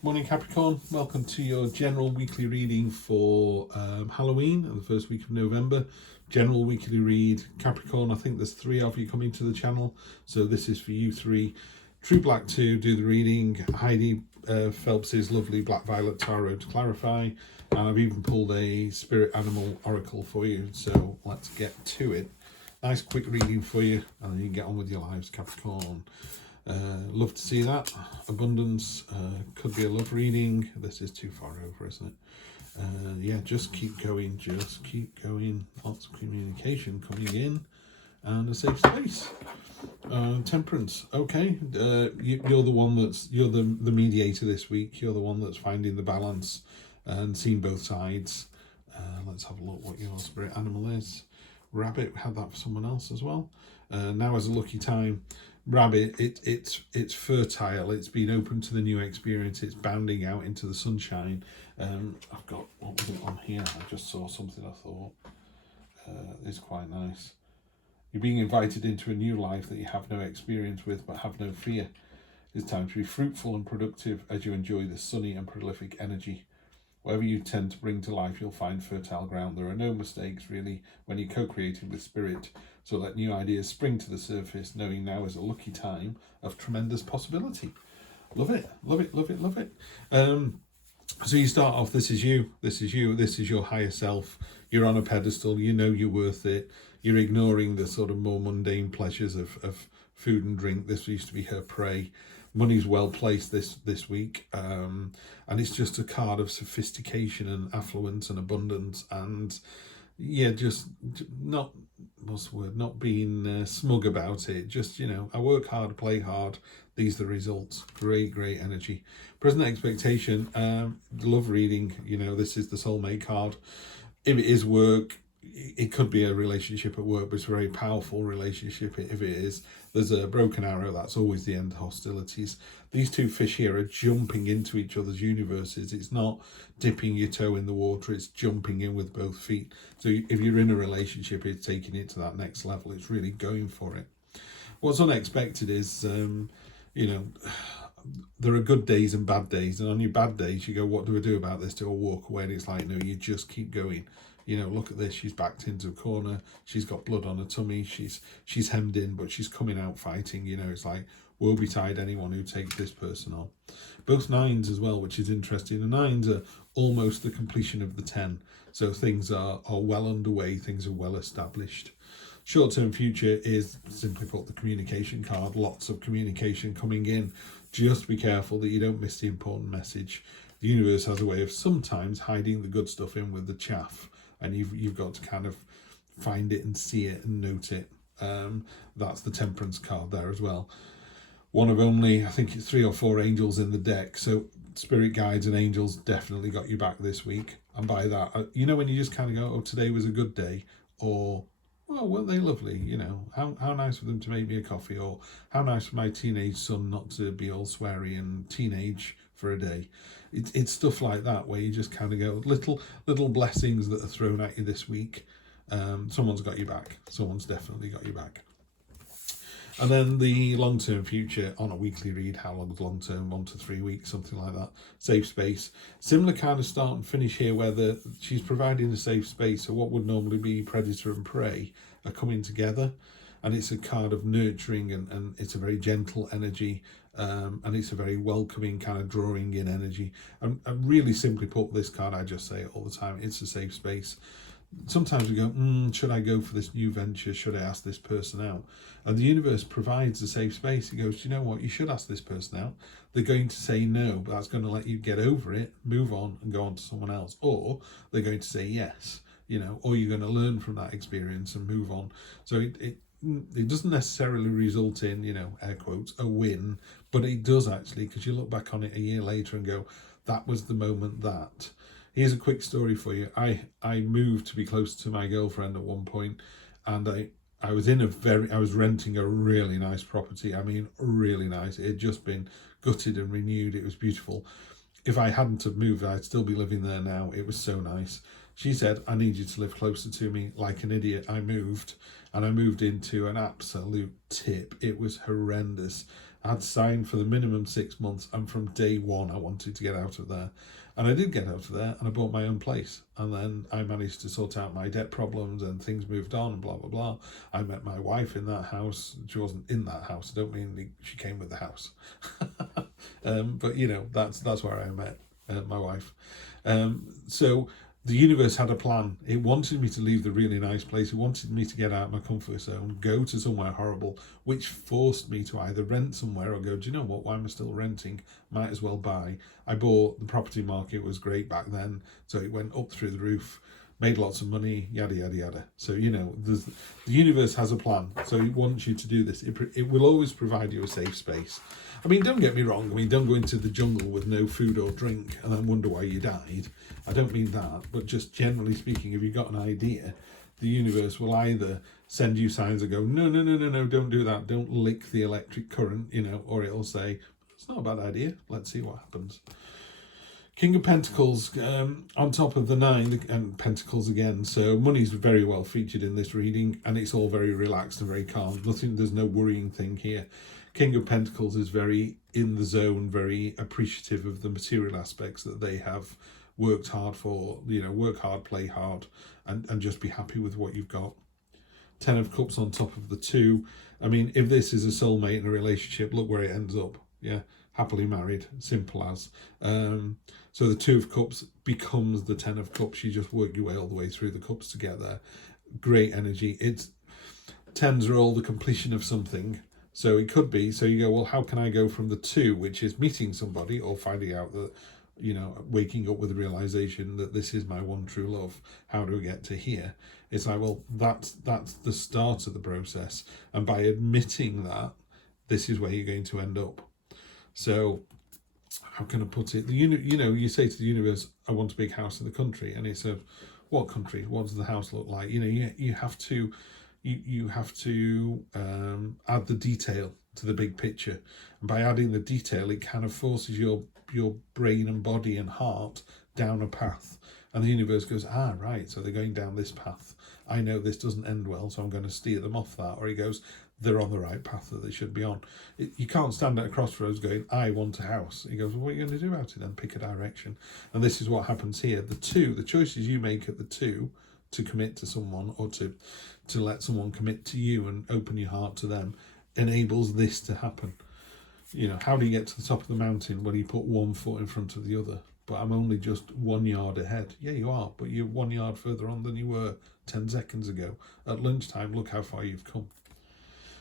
Morning Capricorn, welcome to your general weekly reading for Halloween, the first week of November. General weekly read, Capricorn, I think there's 3 of you coming to the channel, so this is for you 3. True Black to do the reading, Heidi Phelps's lovely Black Violet Tarot to clarify, and I've even pulled a Spirit Animal Oracle for you, so let's get to it. Nice quick reading for you, and then you can get on with your lives, Capricorn. Love to see that. Abundance could be a love reading. This is too far over, isn't it? Yeah, just keep going. Just keep going. Lots of communication coming in, and a safe space. Temperance. Okay, you're the one you're the mediator this week. You're the one that's finding the balance and seeing both sides. Let's have a look what your spirit animal is. Rabbit, had that for someone else as well. Now is a lucky time. Rabbit, it's fertile, it's been open to the new experience, it's bounding out into the sunshine. I've got, what was it on here? I just saw something I thought is quite nice. You're being invited into a new life that you have no experience with but have no fear. It's time to be fruitful and productive as you enjoy the sunny and prolific energy. Whatever you tend to bring to life, you'll find fertile ground. There are no mistakes, really, when you're co-creating with spirit. So let new ideas spring to the surface, knowing now is a lucky time of tremendous possibility. Love it, love it, love it, love it. So you start off, this is you, this is you, this is your higher self. You're on a pedestal, you know you're worth it. You're ignoring the sort of more mundane pleasures of food and drink. This used to be her prey. Money's well placed this week, and it's just a card of sophistication and affluence and abundance, and yeah, just not, what's the word, not being smug about it. Just, you know, I work hard, play hard, these are the results. Great energy. Present expectation, love reading, you know, this is the soulmate card. If it is work, it could be a relationship at work, but it's a very powerful relationship. If it is, there's a broken arrow, that's always the end of hostilities. These two fish here are jumping into each other's universes. It's not dipping your toe in the water, it's jumping in with both feet. So if you're in a relationship, it's taking it to that next level. It's really going for it. What's unexpected is, you know, there are good days and bad days, and on your bad days you go, what do I do about this? Do I walk away? And it's like, no, you just keep going. You know, look at this, she's backed into a corner, she's got blood on her tummy, she's hemmed in, but she's coming out fighting. You know, it's like, woe betide anyone who takes this person on. Both 9s as well, which is interesting. The 9s are almost the completion of the 10, so things are well underway, things are well established. Short-term future is, simply put, the communication card. Lots of communication coming in. Just be careful that you don't miss the important message. The universe has a way of sometimes hiding the good stuff in with the chaff, and you've got to kind of find it and see it and note it. That's the Temperance card there as well. One of only, I think it's 3 or 4 angels in the deck, so spirit guides and angels definitely got you back this week. And by that, you know, when you just kind of go, oh, today was a good day, or, oh, weren't they lovely? You know, how nice for them to make me a coffee, or how nice for my teenage son not to be all sweary and teenage for a day. It's stuff like that where you just kind of go, little blessings that are thrown at you this week. Someone's got you back. Someone's definitely got you back. And then the long-term future on a weekly read. How long is long-term? 1 to 3 weeks, something like that. Safe space. Similar kind of start and finish here, where she's providing a safe space. So what would normally be predator and prey are coming together. And it's a card of nurturing, and it's a very gentle energy, and it's a very welcoming kind of drawing in energy. And really simply put, this card, I just say it all the time, it's a safe space. Sometimes we go, should I go for this new venture? Should I ask this person out? And the universe provides a safe space. It goes, you know what, you should ask this person out. They're going to say no, but that's going to let you get over it, move on and go on to someone else. Or they're going to say yes, you know, or you're going to learn from that experience and move on. So it doesn't necessarily result in, you know, air quotes, a win, but it does actually, because you look back on it a year later and go, that was the moment that. Here's a quick story for you. I moved to be close to my girlfriend at one point, and I was renting a really nice property. I mean, really nice. It had just been gutted and renewed. It was beautiful. If I hadn't have moved, I'd still be living there now. It was so nice. She said, I need you to live closer to me. Like an idiot, I moved, and I moved into an absolute tip. It was horrendous. I'd signed for the minimum 6 months, and from day one I wanted to get out of there. And I did get out of there, and I bought my own place. And then I managed to sort out my debt problems, and things moved on, and blah, blah, blah. I met my wife in that house. She wasn't in that house. I don't mean she came with the house. But, you know, that's where I met my wife. So the universe had a plan. It wanted me to leave the really nice place. It wanted me to get out of my comfort zone, go to somewhere horrible, which forced me to either rent somewhere or go, do you know what, why am I still renting? Might as well buy. I bought, the property market was great back then, so it went up through the roof, made lots of money, yada, yada, yada. So, you know, the universe has a plan. So it wants you to do this. It will always provide you a safe space. I mean, don't get me wrong. I mean, don't go into the jungle with no food or drink and then wonder why you died. I don't mean that, but just generally speaking, if you've got an idea, the universe will either send you signs that go, no, no, no, no, no, don't do that. Don't lick the electric current, you know, or it'll say, it's not a bad idea. Let's see what happens. King of Pentacles on top of the 9, and Pentacles again. So money's very well featured in this reading, and it's all very relaxed and very calm. There's no worrying thing here. King of Pentacles is very in the zone, very appreciative of the material aspects that they have worked hard for. You know, work hard, play hard, and just be happy with what you've got. 10 of Cups on top of the 2. I mean, if this is a soulmate in a relationship, look where it ends up. Yeah, happily married, simple as. So the 2 of Cups becomes the 10 of Cups. You just work your way all the way through the cups to get there. Great energy. 10s are all the completion of something. So it could be, so you go, well, how can I go from the 2, which is meeting somebody or finding out that, you know, waking up with the realization that this is my one true love. How do we get to here? It's like, well, that's the start of the process. And by admitting that, this is where you're going to end up. So how can I put it? You know, you say to the universe, I want a big house in the country. And it says, what country? What does the house look like? You know, you have to... You have to add the detail to the big picture, and by adding the detail, it kind of forces your brain and body and heart down a path, and the universe goes, right, so they're going down this path. I know this doesn't end well, so I'm going to steer them off that. Or he goes, they're on the right path that they should be on. You can't stand at a crossroads going, I want a house. He goes, well, what are you going to do about it then? Pick a direction. And this is what happens here. The choices you make at the 2 to commit to someone, or to let someone commit to you and open your heart to them, enables this to happen. You know, how do you get to the top of the mountain? Well, you put one foot in front of the other. But I'm only just 1 yard ahead. Yeah, you are, but you're 1 yard further on than you were 10 seconds ago. At lunchtime, look how far you've come.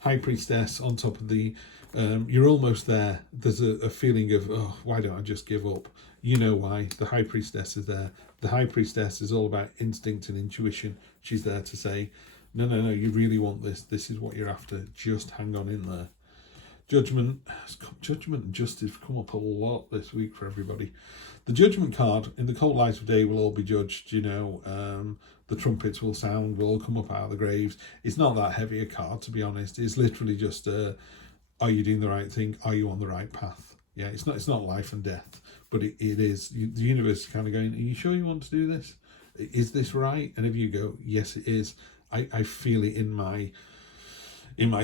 High Priestess on top of the, you're almost there. There's a feeling of, oh, why don't I just give up? You know why. The High Priestess is there. The High Priestess is all about instinct and intuition. She's there to say, no, you really want this. This is what you're after. Just hang on in there. Judgment and justice have come up a lot this week for everybody. The Judgment card, in the cold light of day, will all be judged. You know, the trumpets will sound, we'll all come up out of the graves. It's not that heavy a card, to be honest. It's literally just, are you doing the right thing? Are you on the right path? Yeah, it's not life and death, but it is. The universe is kind of going, are you sure you want to do this? Is this right? And if you go, yes, it is, I feel it in my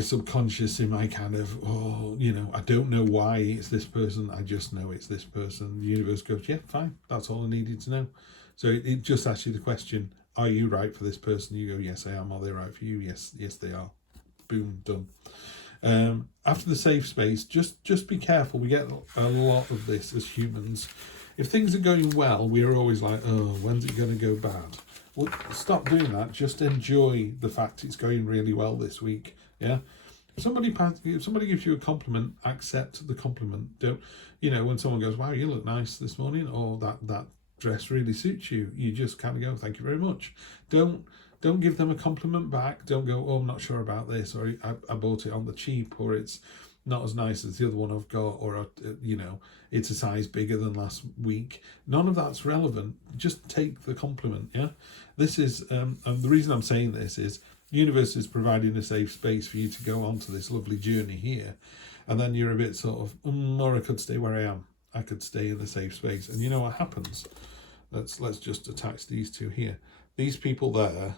subconscious, in my kind of, oh, you know, I don't know why it's this person, I just know it's this person. The universe goes, yeah, fine, that's all I needed to know. So it just asks you the question, are you right for this person? You go, yes, I am. Are they right for you? Yes, they are. Boom, done. After the safe space, just be careful. We get a lot of this as humans. If things are going well, we are always like, oh, when's it going to go bad? Well, stop doing that. Just enjoy the fact it's going really well this week. Yeah. If somebody gives you a compliment, accept the compliment. Don't, you know, when someone goes, wow, you look nice this morning, or that dress really suits you, you just kind of go, thank you very much. Don't give them a compliment back. Don't go, oh, I'm not sure about this, or I bought it on the cheap, or it's not as nice as the other one I've got, or, you know, it's a size bigger than last week. None of that's relevant. Just take the compliment, yeah? This is, and the reason I'm saying this is, the universe is providing a safe space for you to go on to this lovely journey here. And then you're a bit sort of, or I could stay where I am. I could stay in the safe space. And you know what happens? Let's just attach these two here. These people there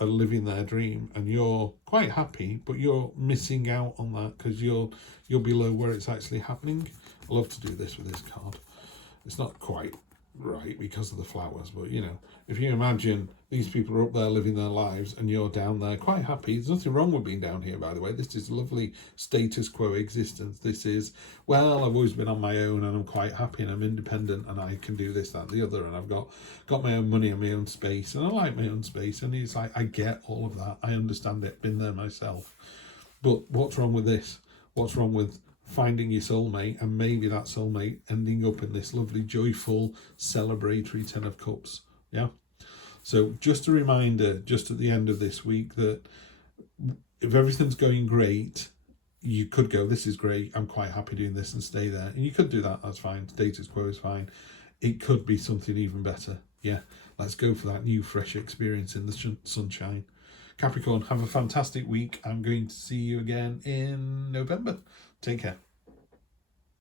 are living their dream and you're quite happy, but you're missing out on that because you're below where it's actually happening. I love to do this with this card. It's not quite right because of the flowers, but you know, if you imagine these people are up there living their lives and you're down there quite happy. There's nothing wrong with being down here, by the way. This is lovely status quo existence. This is, well, I've always been on my own and I'm quite happy and I'm independent and I can do this, that, and the other, and I've got my own money and my own space and I like my own space. And it's like, I get all of that, I understand it, been there myself. But what's wrong with this? What's wrong with finding your soulmate and maybe that soulmate ending up in this lovely, joyful, celebratory 10 of Cups? Yeah. So just a reminder, just at the end of this week, that if everything's going great, you could go, this is great, I'm quite happy doing this, and stay there. And you could do that, that's fine. Status quo is fine. It could be something even better. Yeah, let's go for that new, fresh experience in the sunshine. Capricorn, have a fantastic week. I'm going to see you again in November. Take care.